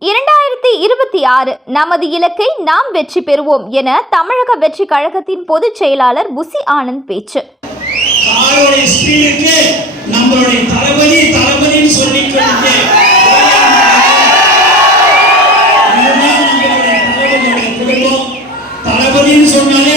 இரண்டாயிரத்தி இருபத்தி ஆறு நமது இலக்கை நாம் வெற்றி பெறுவோம் என தமிழக வெற்றி கழகத்தின் பொதுச் செயலாளர் புசி ஆனந்த் பேச்சு. சொன்னாலே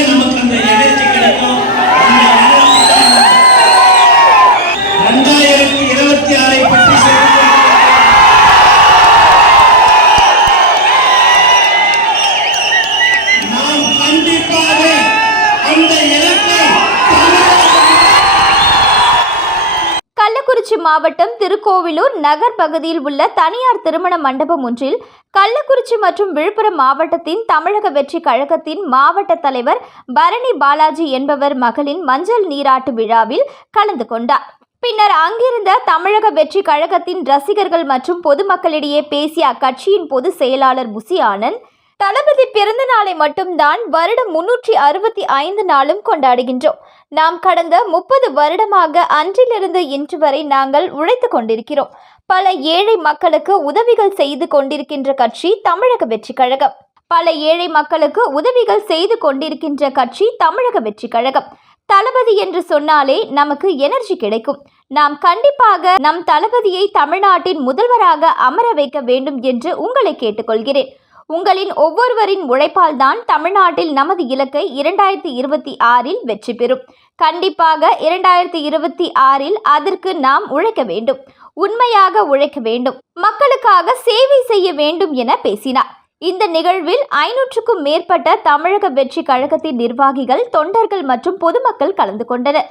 கள்ளக்குறிச்சி மாவட்டம் திருக்கோவிலூர் நகர் பகுதியில் உள்ள தனியார் திருமண மண்டபம் ஒன்றில் கள்ளக்குறிச்சி மற்றும் விழுப்புரம் மாவட்டத்தின் தமிழக வெற்றி கழகத்தின் மாவட்ட தலைவர் பரணி பாலாஜி என்பவர் மகளின் மஞ்சள் நீராட்டு விழாவில் கலந்து கொண்டார். பின்னர் அங்கிருந்த தமிழக வெற்றி கழகத்தின் ரசிகர்கள் மற்றும் பொதுமக்களிடையே பேசிய அக்கட்சியின் பொதுச் செயலாளர் முசி ஆனந்த் தளபதி பிறந்த நாளை மட்டும்தான் வருடம் முன்னூற்றி அறுபத்தி ஐந்து நாளும் கொண்டாடுகின்றோம். நாம் கடந்த முப்பது வருடமாக அன்றிலிருந்து இன்று வரை நாங்கள் உழைத்து கொண்டிருக்கிறோம். பல ஏழை மக்களுக்கு உதவிகள் செய்து கொண்டிருக்கின்ற கட்சி தமிழக வெற்றி கழகம். பல ஏழை மக்களுக்கு உதவிகள் செய்து கொண்டிருக்கின்ற கட்சி தமிழக வெற்றி கழகம். தளபதி என்று சொன்னாலே நமக்கு எனர்ஜி கிடைக்கும். நாம் கண்டிப்பாக நம் தளபதியை தமிழ்நாட்டின் முதல்வராக அமர வைக்க வேண்டும் என்று உங்களை கேட்டுக்கொள்கிறேன். உங்களின் ஒவ்வொருவரின் உழைப்பால் தான் தமிழ்நாட்டில் நமது இலக்கை இரண்டாயிரத்தி இருபத்தி ஆறில் வெற்றி பெறும். கண்டிப்பாக இரண்டாயிரத்தி இருபத்தி ஆறில் அதற்கு நாம் உழைக்க வேண்டும். உண்மையாக உழைக்க வேண்டும். மக்களுக்காக சேவை செய்ய வேண்டும் என பேசினார். இந்த நிகழ்வில் ஐநூற்றுக்கும் மேற்பட்ட தமிழக வெற்றி கழகத்தின் நிர்வாகிகள் தொண்டர்கள் மற்றும் பொதுமக்கள் கலந்து கொண்டனர்.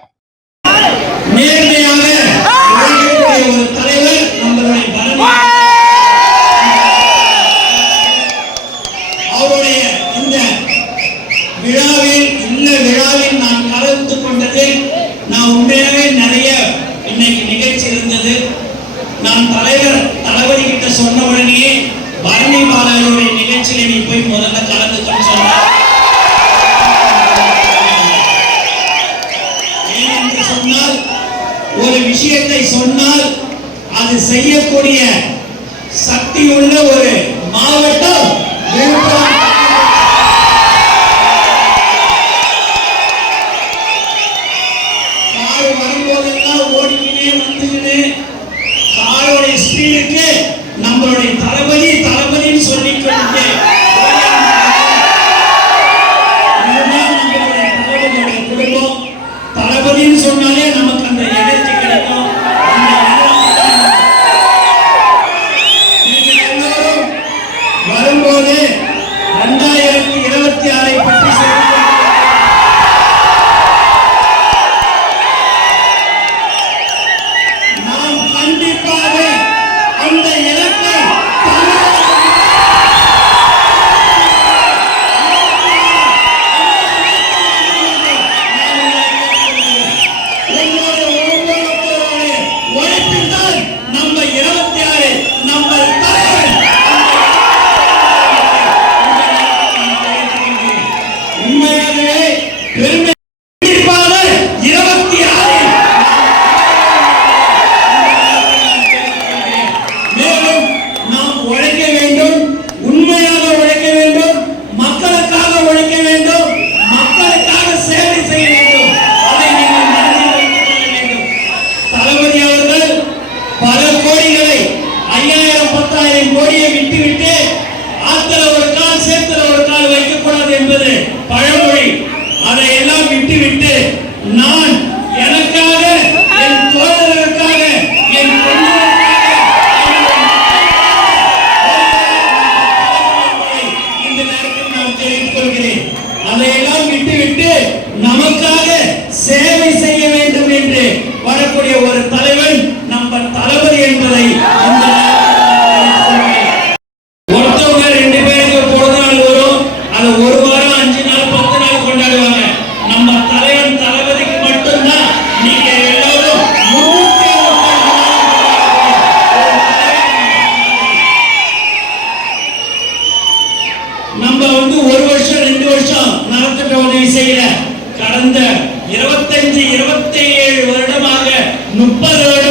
செய்யக்கூடிய சக்தி உள்ள ஒரு மாவட்டம் விழுப்புரம். கார் வரும்போதெல்லாம் ஓடிக்கினே வந்துக்கினே காரோடைய ஸ்பீடுக்கு நம்மளுடைய தளபதி தளபதின்னு சொல்லிக்கொண்டு nine. நலத்திட்ட உதவி செய்யல. கடந்த இருபத்தஞ்சு இருபத்தி ஏழு வருடமாக முப்பது வருடம்